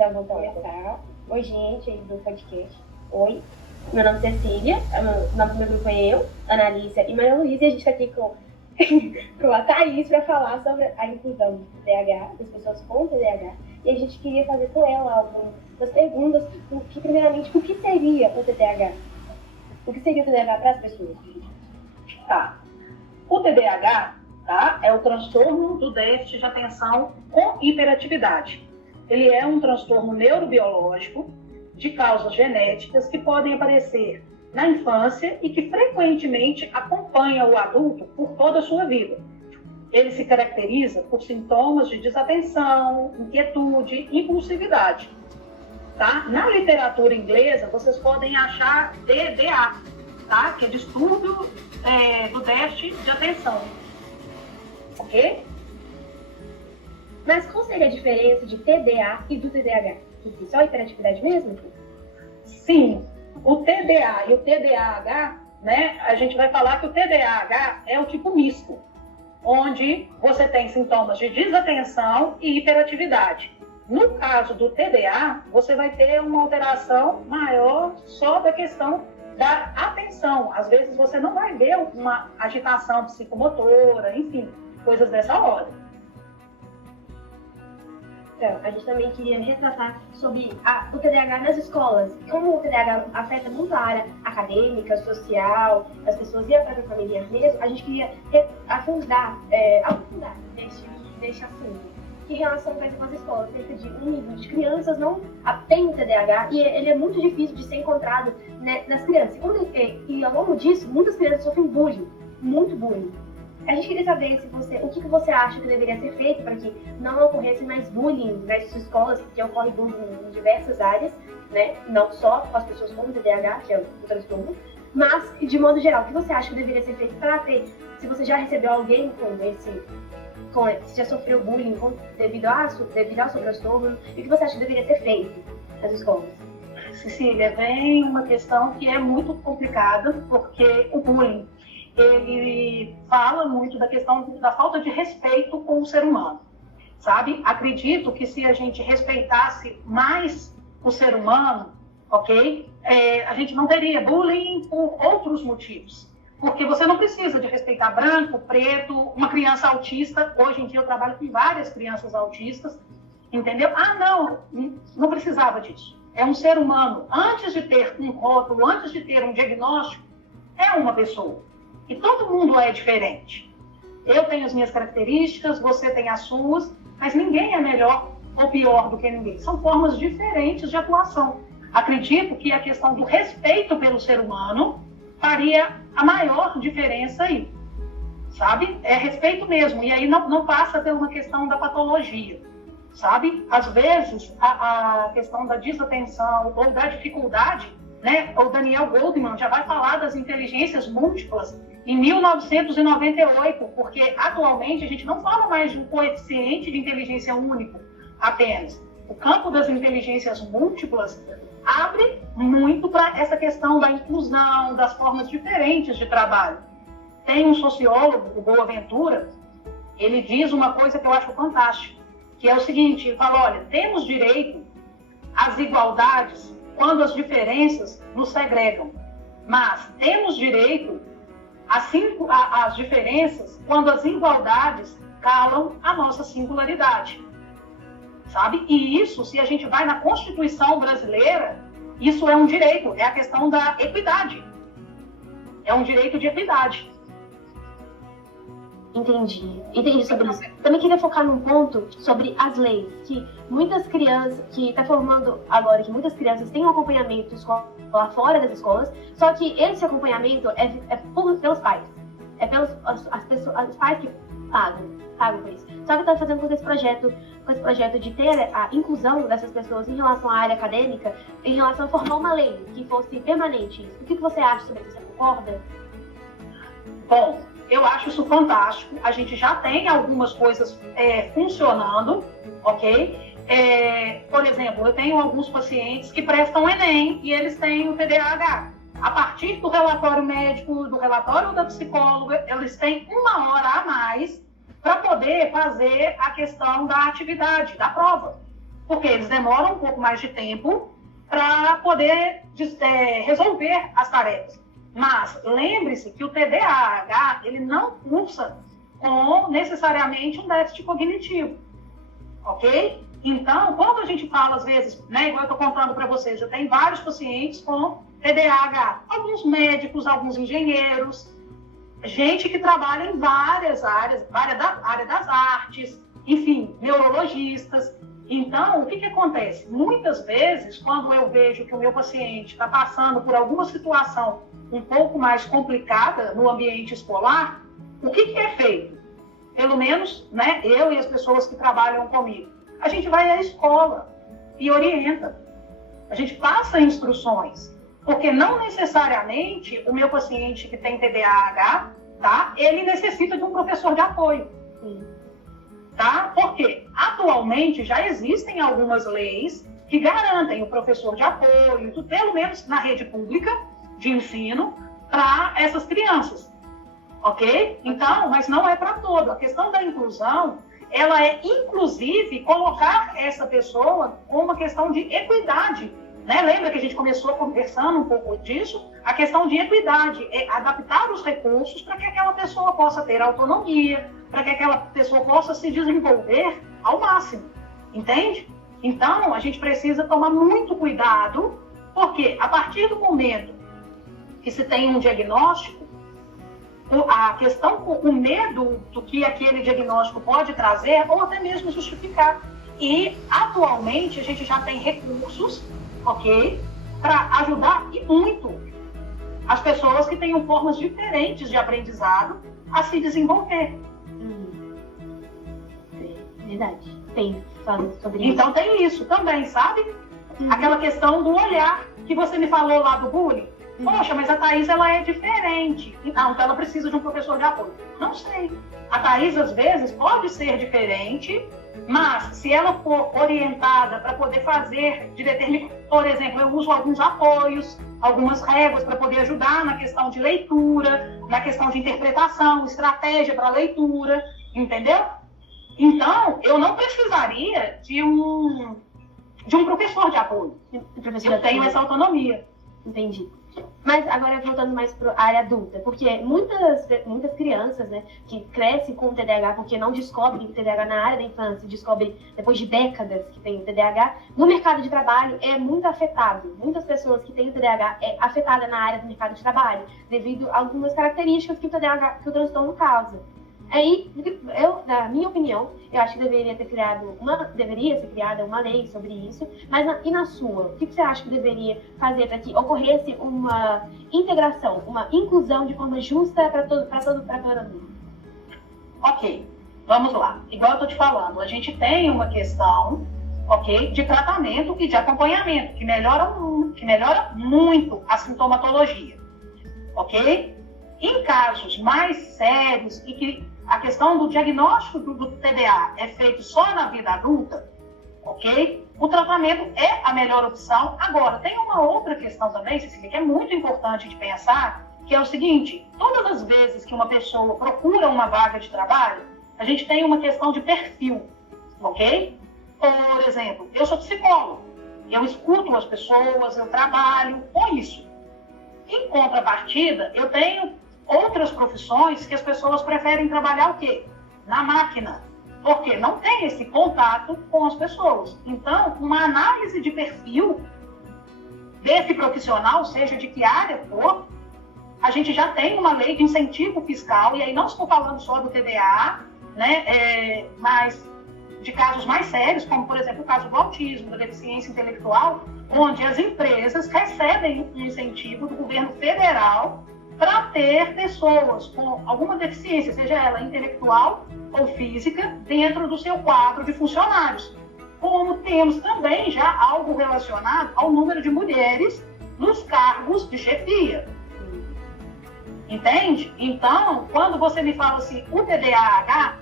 Já vou começar. Oi, gente, aí do podcast. Oi, meu nome é Cecília, o nome do meu grupo é eu, Ana Alicia e Maria Luísa, e a gente está aqui com a Thaís para falar sobre a inclusão do TDAH, das pessoas com TDAH, e a gente queria fazer com ela algumas perguntas, primeiramente, o que seria o TDAH? O que seria o TDAH para as pessoas? Tá. O TDAH, tá, é o transtorno do déficit de atenção com hiperatividade. Ele é um transtorno neurobiológico de causas genéticas que podem aparecer na infância e que frequentemente acompanha o adulto por toda a sua vida. Ele se caracteriza por sintomas de desatenção, inquietude, impulsividade. Tá? Na literatura inglesa, vocês podem achar DDA, tá? Que é distúrbio do déficit de atenção. Ok? Mas qual seria a diferença de TDA e do TDAH? Só a hiperatividade mesmo? Sim. O TDA e o TDAH, né? A gente vai falar que o TDAH é o tipo misto, onde você tem sintomas de desatenção e hiperatividade. No caso do TDA, você vai ter uma alteração maior só da questão da atenção. Às vezes você não vai ver uma agitação psicomotora, enfim, coisas dessa ordem. Então, a gente também queria retratar sobre o TDAH nas escolas. Como o TDAH afeta muito a área acadêmica, social, as pessoas e a própria família mesmo, a gente queria aprofundar deste assunto. Em relação com as escolas, cerca de 1 milhão de crianças não têm TDAH e ele é muito difícil de ser encontrado, né, nas crianças. E ao longo disso, muitas crianças sofrem bullying, muito bullying. A gente queria saber o que você acha que deveria ser feito para que não ocorresse mais bullying nas escolas, porque ocorre bullying em diversas áreas, né? Não só com as pessoas com TDAH, que é o transtorno, mas, de modo geral, o que você acha que deveria ser feito para ter, se você já recebeu alguém se já sofreu bullying devido ao seu transtorno, e o que você acha que deveria ser feito nas escolas? Cecília, vem uma questão que é muito complicada, porque o bullying, ele fala muito da questão da falta de respeito com o ser humano, sabe? Acredito que se a gente respeitasse mais o ser humano, ok? A gente não teria bullying por outros motivos. Porque você não precisa de respeitar branco, preto, uma criança autista. Hoje em dia eu trabalho com várias crianças autistas, entendeu? Não precisava disso. É um ser humano. Antes de ter um rótulo, antes de ter um diagnóstico, é uma pessoa. E todo mundo é diferente. Eu tenho as minhas características, você tem as suas, mas ninguém é melhor ou pior do que ninguém. São formas diferentes de atuação. Acredito que a questão do respeito pelo ser humano faria a maior diferença aí, sabe? É respeito mesmo, e aí não passa por uma questão da patologia, sabe? Às vezes, a questão da desatenção ou da dificuldade, né? O Daniel Goleman já vai falar das inteligências múltiplas em 1998, porque atualmente a gente não fala mais de um coeficiente de inteligência único apenas. O campo das inteligências múltiplas abre muito para essa questão da inclusão, das formas diferentes de trabalho. Tem um sociólogo, o Boaventura, ele diz uma coisa que eu acho fantástica, que é o seguinte, ele fala, olha, temos direito às igualdades quando as diferenças nos segregam, mas temos direito às diferenças quando as igualdades calam a nossa singularidade. Sabe? E isso, se a gente vai na Constituição brasileira, isso é um direito, é a questão da equidade. É um direito de equidade. Entendi sobre isso. Também queria focar num ponto sobre as leis, que muitas crianças, que está formando agora que muitas crianças têm um acompanhamento escolar fora das escolas, só que esse acompanhamento é pelos pais. É pelos os pais que pagam por isso. Só que está fazendo com esse projeto de ter a inclusão dessas pessoas em relação à área acadêmica, em relação a formar uma lei que fosse permanente. O que você acha sobre isso? Você concorda? Bom, eu acho isso fantástico. A gente já tem algumas coisas funcionando, ok? Por exemplo, eu tenho alguns pacientes que prestam Enem e eles têm o TDAH. A partir do relatório médico, do relatório da psicóloga, eles têm 1 hora a mais para poder fazer a questão da atividade, da prova. porque eles demoram um pouco mais de tempo para poder resolver as tarefas. Mas lembre-se que o TDAH, ele não cursa com necessariamente um déficit cognitivo, ok? Então, quando a gente fala, às vezes, né, igual eu estou contando para vocês, eu tenho vários pacientes com TDAH, alguns médicos, alguns engenheiros, gente que trabalha em várias áreas, área das artes, enfim, neurologistas. Então, o que acontece? Muitas vezes, quando eu vejo que o meu paciente está passando por alguma situação um pouco mais complicada no ambiente escolar, o que é feito? Pelo menos, né, eu e as pessoas que trabalham comigo. A gente vai à escola e orienta. A gente passa instruções. Porque não necessariamente o meu paciente que tem TDAH, tá, ele necessita de um professor de apoio. Tá? Porque atualmente já existem algumas leis que garantem o professor de apoio, pelo menos na rede pública de ensino, para essas crianças. Ok? Então, mas não é para todo. A questão da inclusão, ela é, inclusive, colocar essa pessoa com uma questão de equidade. Né? Lembra que a gente começou conversando um pouco disso? A questão de equidade é adaptar os recursos para que aquela pessoa possa ter autonomia, para que aquela pessoa possa se desenvolver ao máximo. Entende? Então, a gente precisa tomar muito cuidado, porque a partir do momento que se tem um diagnóstico, a questão, o medo do que aquele diagnóstico pode trazer, ou até mesmo justificar. E, atualmente, a gente já tem recursos, ok, para ajudar e muito as pessoas que tenham formas diferentes de aprendizado a se desenvolver. Verdade. Tem falando sobre isso. Então, tem isso também, sabe? Aquela questão do olhar que você me falou lá do bullying. Poxa, mas a Thaís, ela é diferente. Então, ela precisa de um professor de apoio. Não sei. A Thaís, às vezes, pode ser diferente, mas se ela for orientada para poder fazer de determinado... Por exemplo, eu uso alguns apoios, algumas réguas para poder ajudar na questão de leitura, na questão de interpretação, estratégia para leitura, entendeu? Então, eu não precisaria de um professor de apoio. Eu tenho essa autonomia. Entendi. Mas agora voltando mais para a área adulta, porque muitas crianças, né, que crescem com o TDAH porque não descobrem o TDAH na área da infância, descobrem depois de décadas que tem o TDAH, no mercado de trabalho é muito afetado. Muitas pessoas que têm o TDAH é afetada na área do mercado de trabalho, devido a algumas características que o TDAH, que o transtorno causa. Aí, na minha opinião, eu acho que deveria ser criada uma lei sobre isso, mas e na sua? O que você acha que deveria fazer para que ocorresse uma integração, uma inclusão de forma justa para todo mundo? Ok, vamos lá. Igual eu estou te falando, a gente tem uma questão, ok, de tratamento e de acompanhamento, que melhora muito a sintomatologia, ok? Em casos mais sérios e que a questão do diagnóstico do TDA é feito só na vida adulta, ok? O tratamento é a melhor opção. Agora, tem uma outra questão também, Cecília, que é muito importante de pensar, que é o seguinte: todas as vezes que uma pessoa procura uma vaga de trabalho, a gente tem uma questão de perfil, ok? Por exemplo, eu sou psicólogo, eu escuto as pessoas, eu trabalho com isso. Em contrapartida, eu tenho outras profissões que as pessoas preferem trabalhar o quê? Na máquina. Porque não tem esse contato com as pessoas. Então, uma análise de perfil desse profissional, seja de que área for, a gente já tem uma lei de incentivo fiscal, e aí não estou falando só do TDA, né, mas de casos mais sérios, como, por exemplo, o caso do autismo, da deficiência intelectual, onde as empresas recebem um incentivo do governo federal para ter pessoas com alguma deficiência, seja ela intelectual ou física, dentro do seu quadro de funcionários. Como temos também já algo relacionado ao número de mulheres nos cargos de chefia. Entende? Então, quando você me fala assim, o TDAH,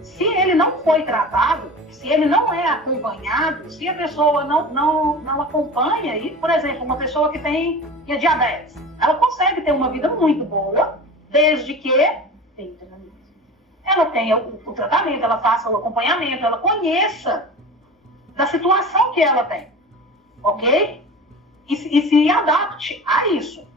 se ele não foi tratado, se ele não é acompanhado, se a pessoa não acompanha, e, por exemplo, uma pessoa que tem diabetes, ela consegue ter uma vida muito boa, desde que ela tenha o tratamento, ela faça o acompanhamento, ela conheça da situação que ela tem, ok? E se adapte a isso.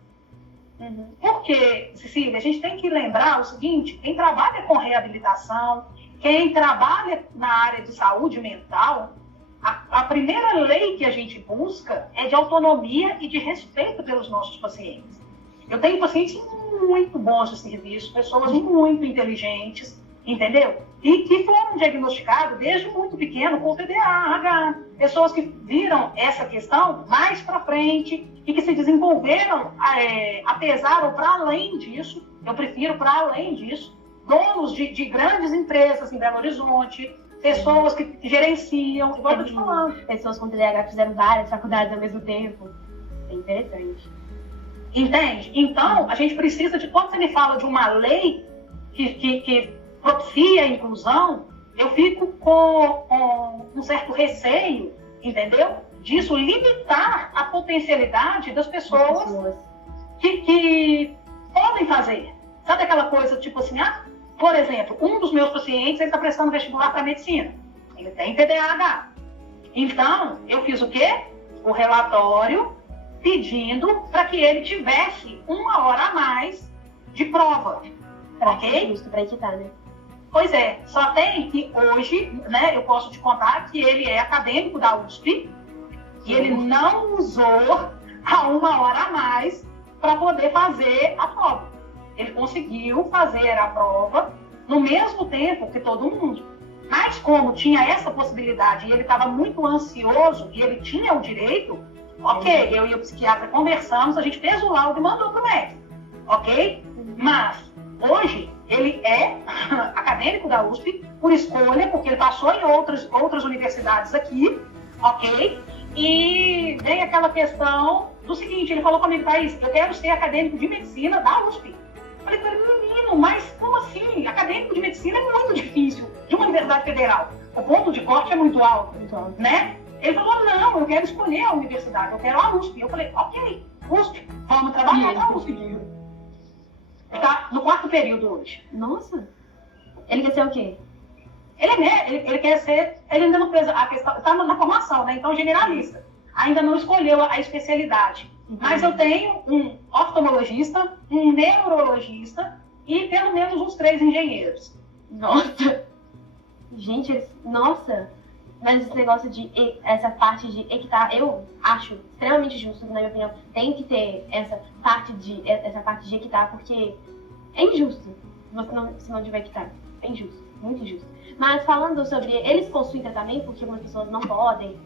Porque, Cecília, a gente tem que lembrar o seguinte, quem trabalha com reabilitação, quem trabalha na área de saúde mental, a primeira lei que a gente busca é de autonomia e de respeito pelos nossos pacientes. Eu tenho pacientes muito bons de serviço, pessoas muito inteligentes, entendeu? E que foram diagnosticados desde muito pequeno com TDAH. Pessoas que viram essa questão mais para frente e que se desenvolveram, apesar ou para além disso, eu prefiro para além disso, donos de grandes empresas em Belo Horizonte, pessoas que gerenciam, igual eu tô te falando. Pessoas com TDAH que fizeram várias faculdades ao mesmo tempo. É interessante. Entende? Então, a gente precisa de, quando você me fala de uma lei que propicia a inclusão, eu fico com um certo receio, entendeu? Disso limitar a potencialidade das pessoas que podem fazer. Sabe aquela coisa, tipo assim, por exemplo, um dos meus pacientes está prestando vestibular para medicina. Ele tem TDAH. Então, eu fiz o quê? O relatório pedindo para que ele tivesse 1 hora a mais de prova. Ok? Justo, para equitar, né? Pois é, só tem que hoje, né, eu posso te contar que ele é acadêmico da USP e ele não usou a 1 hora a mais para poder fazer a prova. Ele conseguiu fazer a prova no mesmo tempo que todo mundo. Mas como tinha essa possibilidade e ele estava muito ansioso e ele tinha o direito, ok, eu e o psiquiatra conversamos, a gente fez o laudo e mandou para o médico, ok? Mas hoje ele é acadêmico da USP por escolha, porque ele passou em outras universidades aqui, ok? E vem aquela questão do seguinte, ele falou comigo, Thaís, eu quero ser acadêmico de medicina da USP. Eu falei, menino, mas como assim? Acadêmico de medicina é muito difícil, de uma universidade federal. O ponto de corte é muito alto, né? Ele falou, não, eu quero escolher a universidade, eu quero a USP. Eu falei, ok, USP, vamos trabalhar na USP. Ele está no 4º período hoje. Nossa! Ele quer ser o quê? Ele quer ser, ele ainda não fez a questão, está na formação, né? Então generalista. Ainda não escolheu a especialidade. Mas eu tenho um oftalmologista, um neurologista e pelo menos uns 3 engenheiros. Nossa! Gente, nossa! Mas esse negócio essa parte de equitar, eu acho extremamente justo, na minha opinião. Tem que ter essa parte de equitar, porque é injusto se não tiver equitar. É injusto, muito injusto. Mas falando sobre eles possuem tratamento, porque algumas pessoas não podem,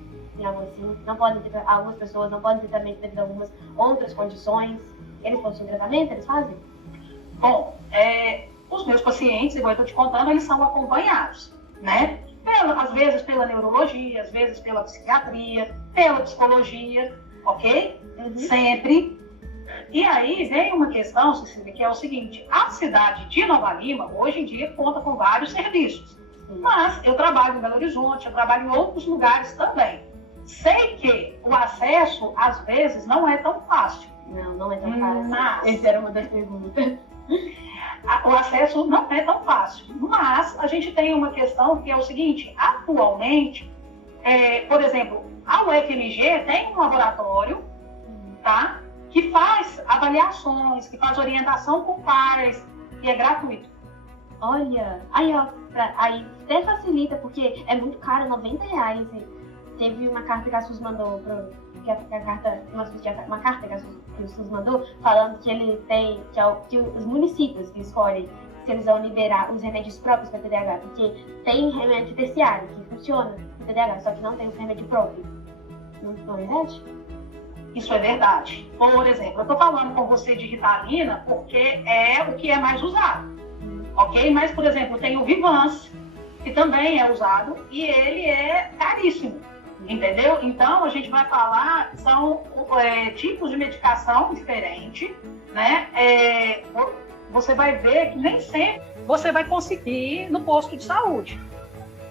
algumas pessoas não podem ter tratamento devido a algumas outras condições. Eles possuem tratamento, eles fazem? Bom, os meus pacientes, igual eu estou te contando, eles são acompanhados, né? Às vezes pela neurologia, às vezes pela psiquiatria, pela psicologia, ok? Sempre. E aí vem uma questão, Cecília, que é o seguinte, a cidade de Nova Lima, hoje em dia, conta com vários serviços. Mas eu trabalho em Belo Horizonte, eu trabalho em outros lugares também. Sei que o acesso, às vezes, não é tão fácil. Não é tão fácil. Mas essa era uma das perguntas. O acesso não é tão fácil, mas a gente tem uma questão que é o seguinte, atualmente, por exemplo, a UFMG tem um laboratório, tá, que faz avaliações, que faz orientação com pares, e é gratuito. Olha, aí até facilita, porque é muito caro, R$90. Teve uma carta que a SUS mandou uma carta que a SUS mandou falando que ele tem, que os municípios que escolhem se eles vão liberar os remédios próprios para TDAH, porque tem remédio terciário que funciona para TDAH, só que não tem o remédio próprio. Não é verdade? Isso é verdade. Por exemplo, eu estou falando com você de Ritalina porque é o que é mais usado, ok? Mas, por exemplo, tem o Vivance, que também é usado e ele é caríssimo. Entendeu? Então, a gente vai falar, são tipos de medicação diferentes, né? Você vai ver que nem sempre você vai conseguir no posto de saúde,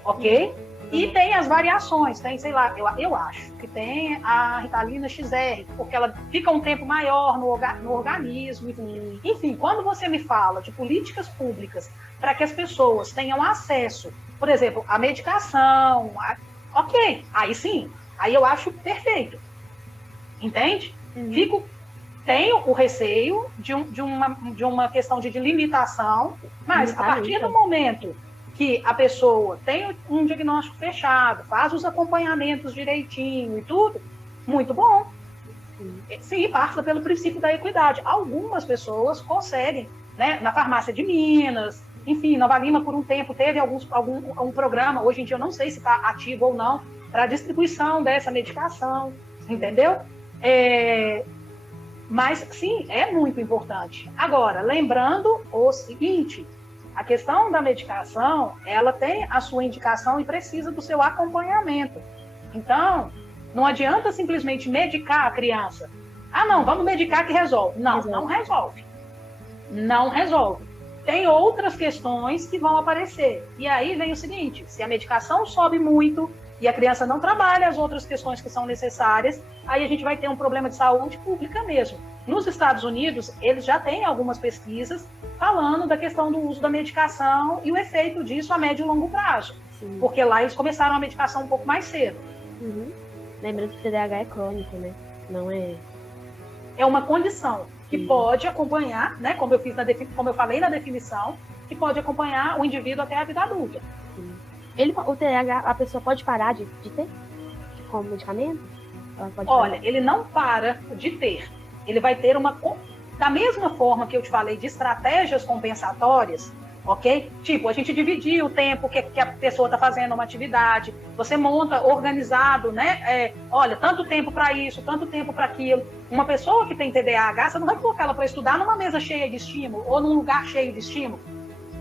ok? E tem as variações, tem, sei lá, eu acho que tem a Ritalina XR, porque ela fica um tempo maior no organismo. Enfim, quando você me fala de políticas públicas para que as pessoas tenham acesso, por exemplo, à medicação, ok, aí sim, aí eu acho perfeito. Entende? Tenho o receio de uma questão de limitação, mas a partir do momento que a pessoa tem um diagnóstico fechado, faz os acompanhamentos direitinho e tudo, muito bom. Sim, passa pelo princípio da equidade. Algumas pessoas conseguem, né, na farmácia de Minas, enfim, Nova Lima por um tempo teve algum programa, hoje em dia eu não sei se está ativo ou não, para a distribuição dessa medicação, entendeu? Mas, sim, é muito importante. Agora, lembrando o seguinte, a questão da medicação, ela tem a sua indicação e precisa do seu acompanhamento. Então, não adianta simplesmente medicar a criança. Ah, não, vamos medicar que resolve. Não, não resolve. Não resolve. Tem outras questões que vão aparecer. E aí vem o seguinte, se a medicação sobe muito e a criança não trabalha as outras questões que são necessárias, aí a gente vai ter um problema de saúde pública mesmo. Nos Estados Unidos, eles já têm algumas pesquisas falando da questão do uso da medicação e o efeito disso a médio e longo prazo. Sim. Porque lá eles começaram a medicação um pouco mais cedo. Lembrando que o TDAH é crônico, né? Não é... É uma condição que pode acompanhar, né? Como eu falei na definição, que pode acompanhar o indivíduo até a vida adulta. O TDAH, a pessoa pode parar de ter como medicamento? Olha, ele não para de ter. Ele vai ter da mesma forma que eu te falei de estratégias compensatórias, ok? Tipo, a gente dividir o tempo que a pessoa está fazendo uma atividade, você monta organizado, né? Olha, tanto tempo para isso, tanto tempo para aquilo. Uma pessoa que tem TDAH, você não vai colocar ela para estudar numa mesa cheia de estímulo ou num lugar cheio de estímulo.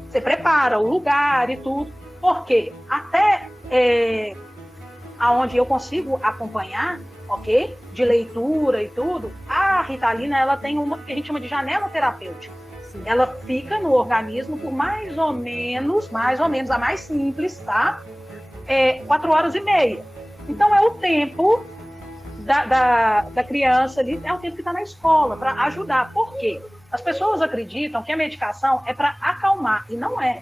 Você prepara o lugar e tudo. Porque até aonde eu consigo acompanhar, ok? De leitura e tudo, a Ritalina, ela tem uma que a gente chama de janela terapêutica. Sim. Ela fica no organismo por mais ou menos, a mais simples, tá? 4 horas e meia. Então, é o tempo da criança ali, é o tempo que está na escola, para ajudar. Por quê? As pessoas acreditam que a medicação é para acalmar, e não é.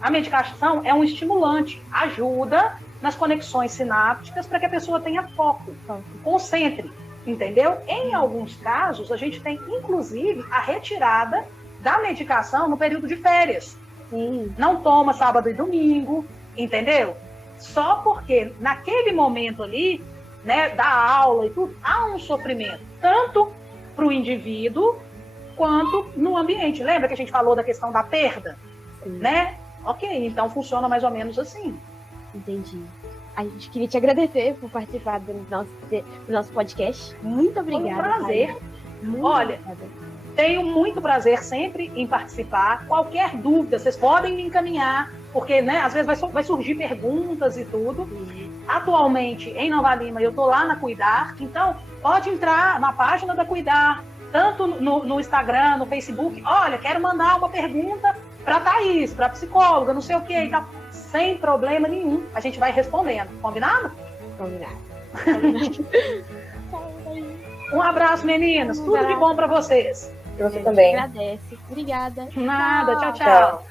A medicação é um estimulante, ajuda nas conexões sinápticas para que a pessoa tenha foco, concentre, entendeu? Em alguns casos, a gente tem, inclusive, a retirada da medicação no período de férias. Não toma sábado e domingo, entendeu? Só porque naquele momento ali, né, da aula e tudo, há um sofrimento, tanto para o indivíduo quanto no ambiente. Lembra que a gente falou da questão da perda? Né? Ok, então funciona mais ou menos assim. Entendi. A gente queria te agradecer por participar do nosso podcast. Muito obrigada. Foi um prazer. Olha, tenho muito prazer sempre em participar. Qualquer dúvida, vocês podem me encaminhar, porque, né, às vezes vai surgir perguntas e tudo. Atualmente, em Nova Lima, eu estou lá na Cuidar, então pode entrar na página da Cuidar, tanto no Instagram, no Facebook. Olha, quero mandar uma pergunta para Thaís, para psicóloga, não sei o que e tal. Sem problema nenhum, a gente vai respondendo. Combinado? Combinado. Um abraço, meninas. Tudo de bom para vocês. Você também. Agradece. Obrigada. Nada. Tchau, tchau.